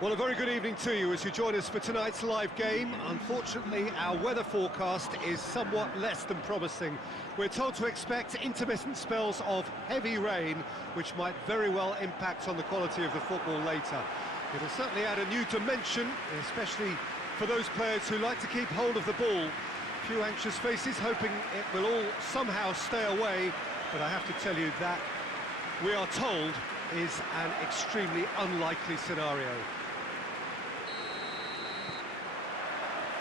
Well, a very good evening to you as you join us for tonight's live game. Unfortunately, our weather forecast is somewhat less than promising. We're told to expect intermittent spells of heavy rain, which might very well impact on the quality of the football later. It'll certainly add a new dimension, especially for those players who like to keep hold of the ball. A few anxious faces hoping it will all somehow stay away, but I have to tell you that we are told is an extremely unlikely scenario.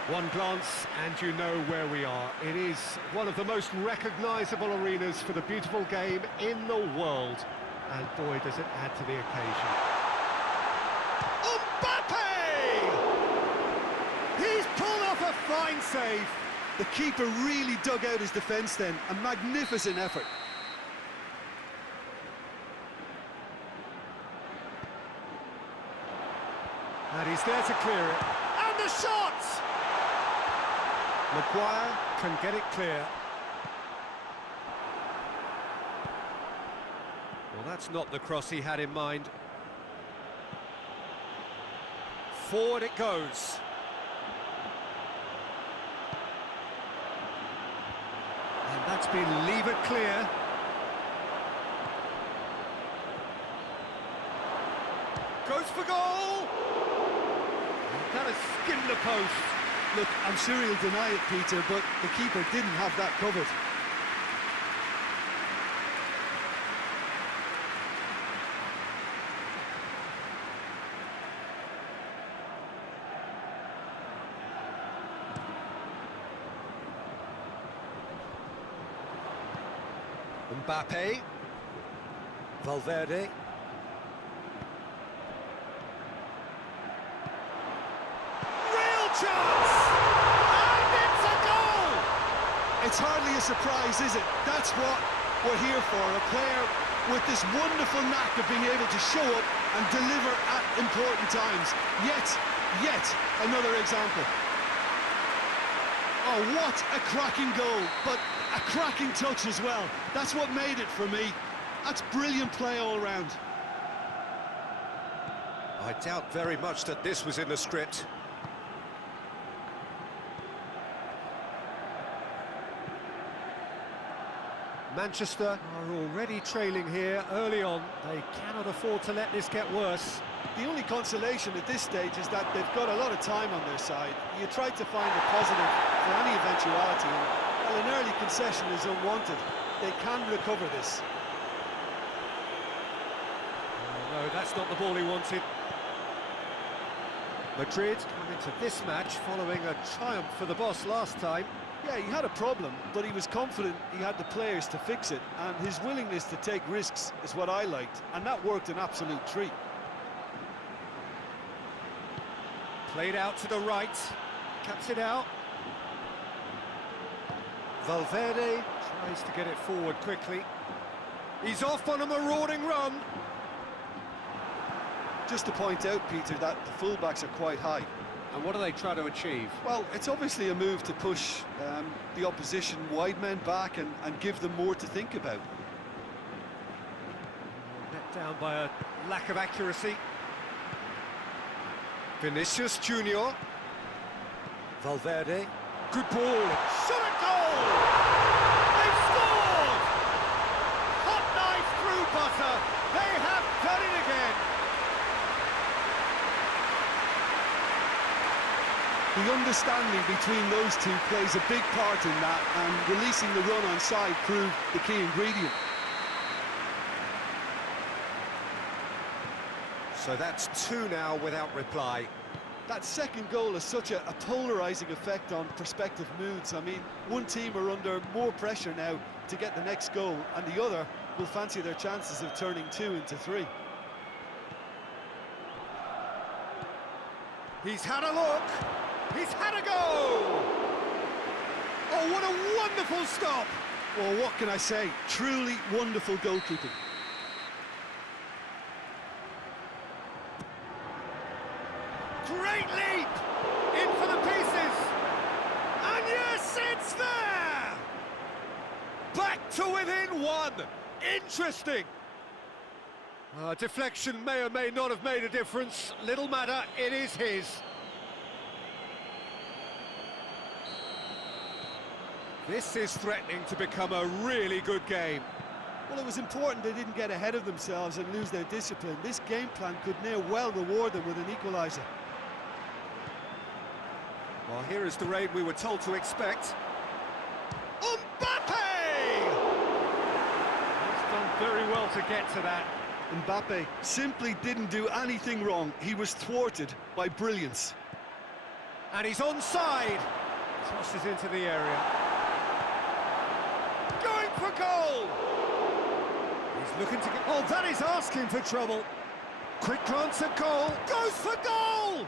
One glance and you know where we are. It is one of the most recognisable arenas for the beautiful game in the world. And boy, does it add to the occasion. Mbappe! He's pulled off a fine save. The keeper really dug out his defence then. A magnificent effort. And he's there to clear it. And the shot! Maguire can get it clear. Well, that's not the cross he had in mind. Forward it goes. And that's been levered clear. Goes for goal! And that has skimmed the post. Look, I'm sure he'll deny it, Peter, but the keeper didn't have that covered. Mbappe. Valverde. Real chance! And it's a goal! It's hardly a surprise, is it? That's what we're here for. A player with this wonderful knack of being able to show up and deliver at important times. Yet another example. Oh, what a cracking goal, but a cracking touch as well. That's what made it for me. That's brilliant play all round. I doubt very much that this was in the script. Manchester are already trailing here early on. They cannot afford to let this get worse. The only consolation at this stage is that they've got a lot of time on their side. You try to find a positive for any eventuality, and while an early concession is unwanted, they can recover this. Oh, no, that's not the ball he wanted. Madrid come into this match following a triumph for the boss last time. Yeah, he had a problem, but he was confident he had the players to fix it, and his willingness to take risks is what I liked, and that worked an absolute treat. Played out to the right, cuts it out. Valverde tries to get it forward quickly. He's off on a marauding run. Just to point out, Peter, that the fullbacks are quite high. And what are they trying to achieve? Well, it's obviously a move to push the opposition wide men back and give them more to think about. Let down by a lack of accuracy. Vinicius Junior. Valverde. Good ball. Shot a goal! They've scored! Hot knife through butter. They have done it again. The understanding between those two plays a big part in that, and releasing the run on side proved the key ingredient. So that's two now without reply. That second goal has such a polarising effect on prospective moods. I mean, one team are under more pressure now to get the next goal, and the other will fancy their chances of turning 2 into 3. He's had a look. He's had a go! Oh, what a wonderful stop! Well, what can I say? Truly wonderful goalkeeping. Great leap! In for the pieces! And yes, it's there! Back to within one! Interesting! Deflection may or may not have made a difference. Little matter, it is his. This is threatening to become a really good game. Well, it was important they didn't get ahead of themselves and lose their discipline. This game plan could near well reward them with an equaliser. Well, here is the raid we were told to expect. Mbappe! He's done very well to get to that. Mbappe simply didn't do anything wrong. He was thwarted by brilliance. And he's onside. Tosses into the area. Going for goal! He's looking to get... Oh, that is asking for trouble. Quick glance at goal. Goes for goal!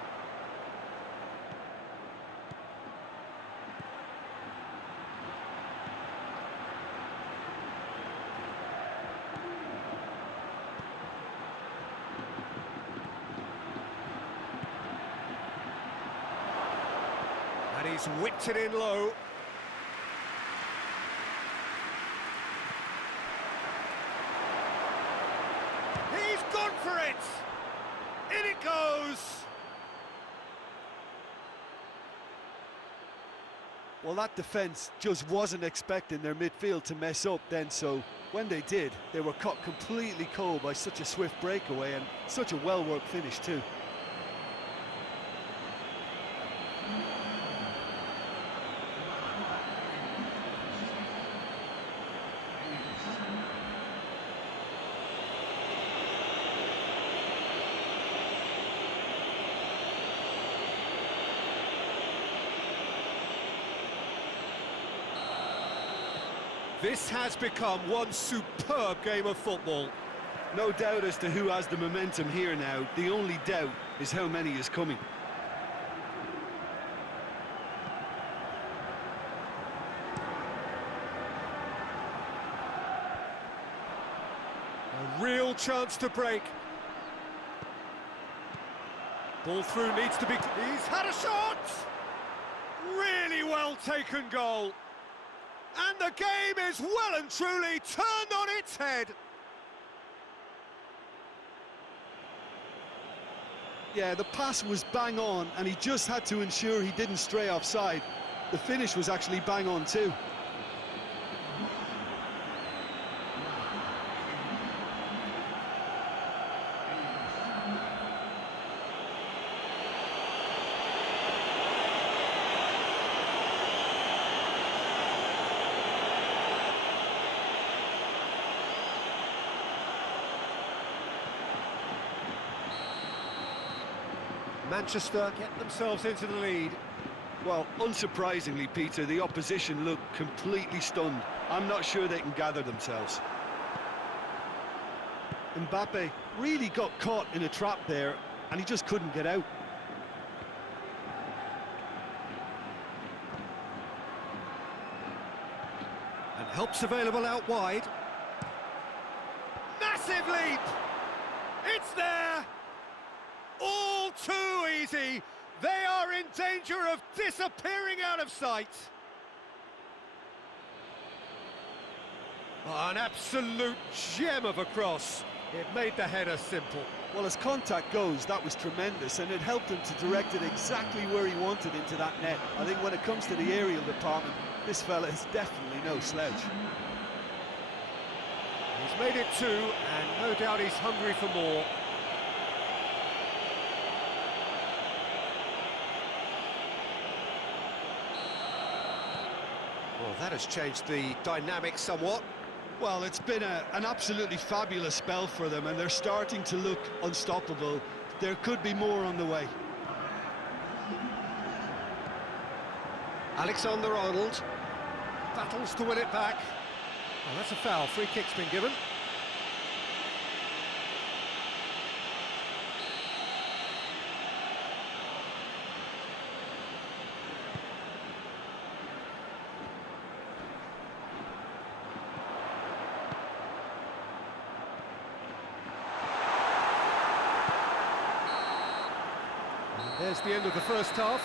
And he's whipped it in low. He's gone for it! In it goes! Well, that defence just wasn't expecting their midfield to mess up then, so when they did, they were caught completely cold by such a swift breakaway and such a well-worked finish too. This has become one superb game of football. No doubt as to who has the momentum here now. The only doubt is how many is coming. A real chance to break. Ball through needs to be... He's had a shot! Really well taken goal. And the game is well and truly turned on its head. Yeah, the pass was bang on, and he just had to ensure he didn't stray offside. The finish was actually bang on too. Manchester get themselves into the lead. Well, unsurprisingly, Peter, the opposition looked completely stunned. I'm not sure they can gather themselves. Mbappe really got caught in a trap there, and he just couldn't get out. And help's available out wide. Massive leap! It's there! All too easy. They are in danger of disappearing out of sight. Oh, an absolute gem of a cross. It made the header simple. Well, as contact goes, that was tremendous, and it helped him to direct it exactly where he wanted into that net. I think when it comes to the aerial department, this fella is definitely no slouch. He's made it two, and no doubt he's hungry for more. Well, that has changed the dynamic somewhat. Well, it's been an absolutely fabulous spell for them, and they're starting to look unstoppable. There could be more on the way. Alexander-Arnold battles to win it back. Oh, that's a foul. Free kick's been given. There's the end of the first half.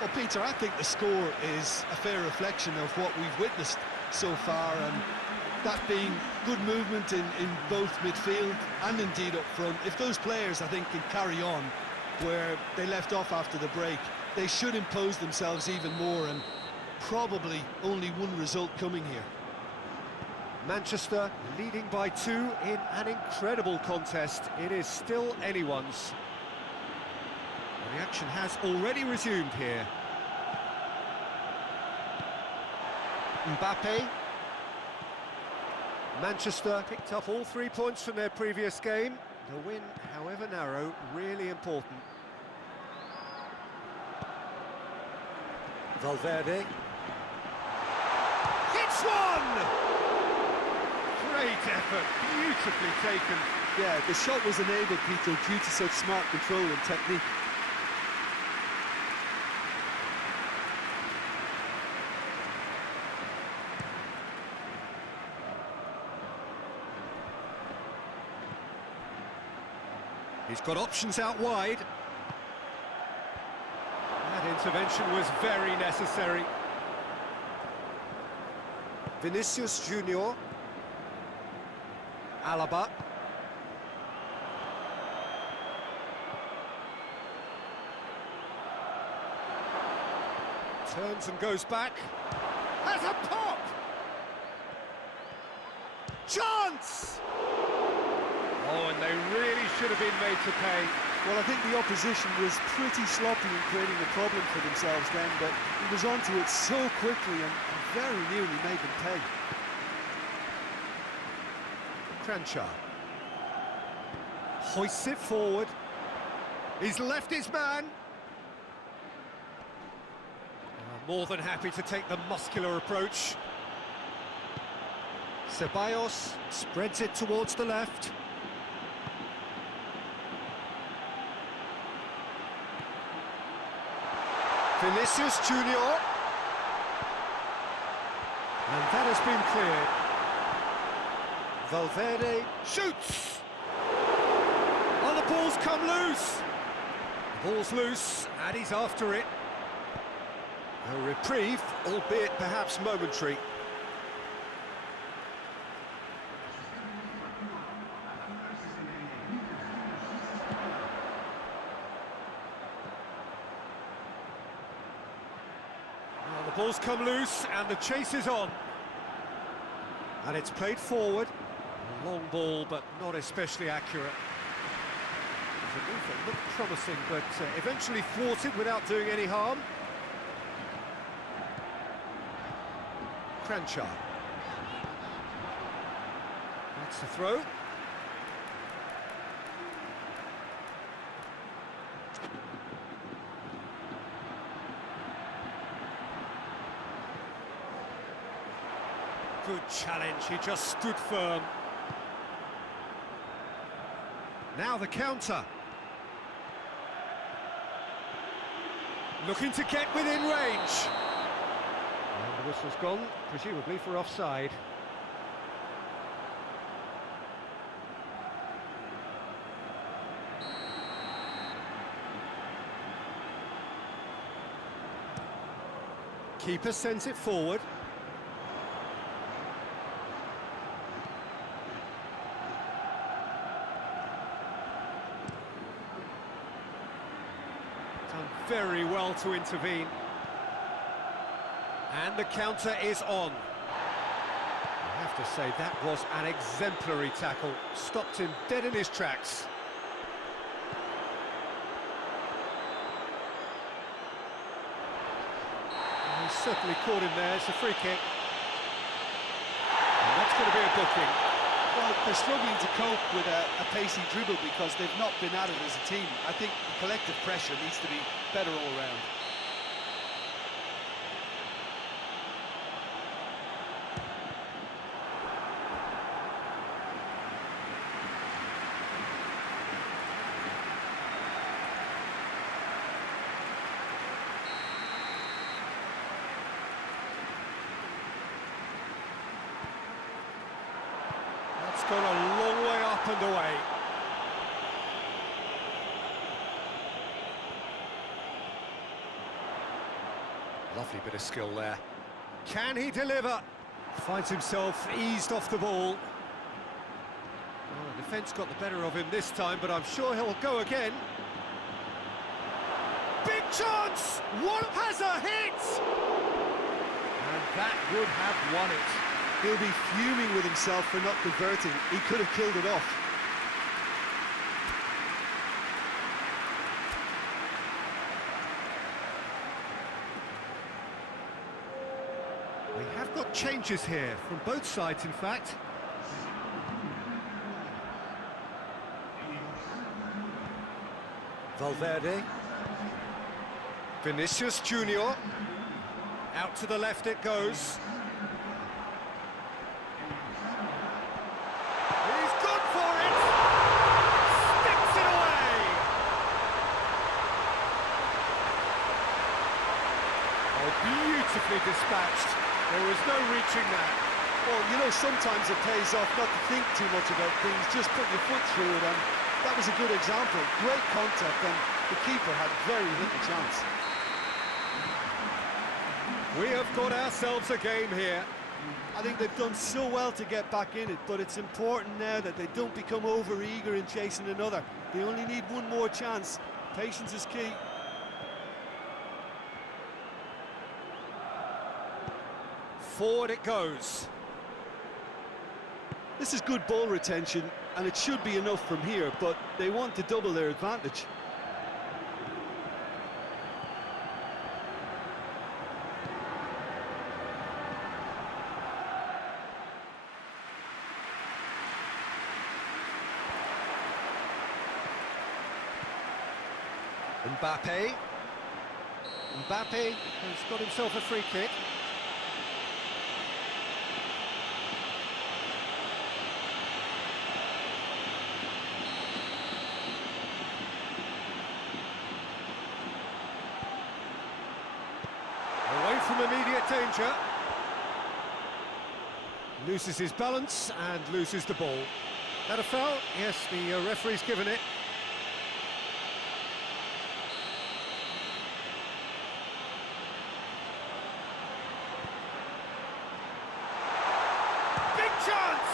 Well, Peter, I think the score is a fair reflection of what we've witnessed so far, and that being good movement in both midfield and indeed up front. If those players, I think, can carry on where they left off after the break, they should impose themselves even more, and probably only one result coming here. Manchester leading by 2 in an incredible contest. It is still anyone's. The action has already resumed here. Mbappe. Manchester picked up all 3 points from their previous game. The win, however narrow, really important. Valverde. Hits one! Great effort, beautifully taken. Yeah, the shot was enabled, Peter, due to such smart control and technique. He's got options out wide. That intervention was very necessary. Vinicius Junior. Alaba. Turns and goes back. Has a pop! Chance! Oh, and they really should have been made to pay. Well, I think the opposition was pretty sloppy in creating a problem for themselves then, but he was onto it so quickly and very nearly made them pay. Cranchar hoists it forward. He's left his man. More than happy to take the muscular approach. Ceballos spreads it towards the left. Vinicius Junior. And that has been cleared. Valverde shoots! Oh, the ball's come loose! The ball's loose, and he's after it. A reprieve, albeit perhaps momentary. Well, the ball's come loose, and the chase is on. And it's played forward. A long ball, but not especially accurate. It was a move that looked promising, but eventually thwarted without doing any harm. Cranchar. That's the throw. Good challenge, he just stood firm. Now the counter. Looking to get within range. And the whistle's gone, presumably for offside. Keeper sends it forward. Done very well to intervene. And the counter is on. I have to say, that was an exemplary tackle. Stopped him dead in his tracks. And he's certainly caught him there. It's a free kick. And that's going to be a booking. Well, they're struggling to cope with a pacey dribble because they've not been at it as a team. I think the collective pressure needs to be better all round. It's gone a long way up and away. Lovely bit of skill there. Can he deliver? Finds himself eased off the ball. Oh, the defence got the better of him this time, but I'm sure he'll go again. Big chance! What has a hit? And that would have won it. He'll be fuming with himself for not converting. He could have killed it off. We have got changes here, from both sides in fact. Valverde. Vinicius Junior. Out to the left it goes. He's gone for it! Sticks it away! Oh, beautifully dispatched. There was no reaching that. Well, you know, sometimes it pays off not to think too much about things, just put your foot through it, and that was a good example. Great contact, and the keeper had very little chance. We have got ourselves a game here. I think they've done so well to get back in it, but it's important now that they don't become over-eager in chasing another. They only need one more chance. Patience is key. Forward it goes. This is good ball retention, and it should be enough from here, but they want to double their advantage. Mbappe has got himself a free kick. Away from immediate danger. Loses his balance and loses the ball. That a foul? Yes, the referee's given it. Big chance!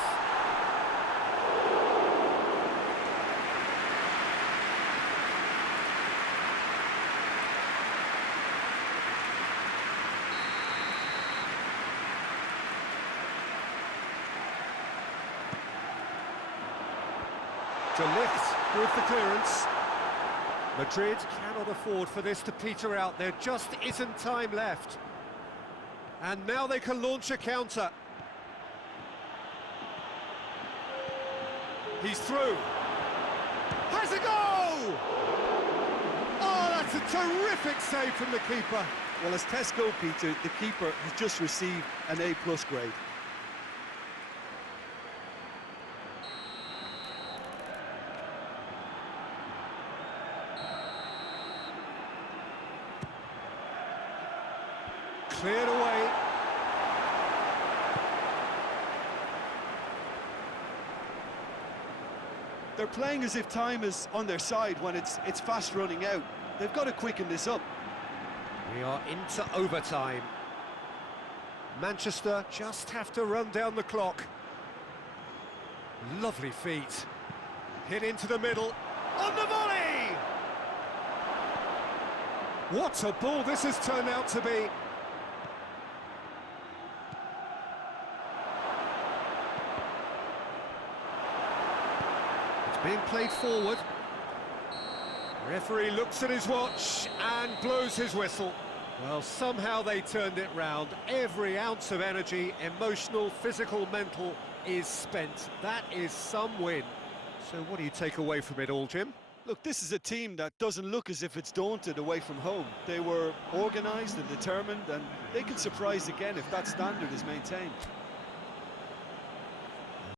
De Ligt with the clearance. Madrid cannot afford for this to peter out. There just isn't time left. And now they can launch a counter. He's through. Has a goal! Oh, that's a terrific save from the keeper. Well, as tests go, Peter, the keeper has just received an A+ grade. Cleared away. They're playing as if time is on their side when it's fast running out. They've got to quicken this up. We are into overtime. Manchester just have to run down the clock. Lovely feet. Hit into the middle. On the volley! What a ball this has turned out to be. It's being played forward. Referee looks at his watch and blows his whistle. Well, somehow they turned it round. Every ounce of energy, emotional, physical, mental, is spent. That is some win. So what do you take away from it all, Jim? Look, this is a team that doesn't look as if it's daunted away from home. They were organised and determined, and they can surprise again if that standard is maintained.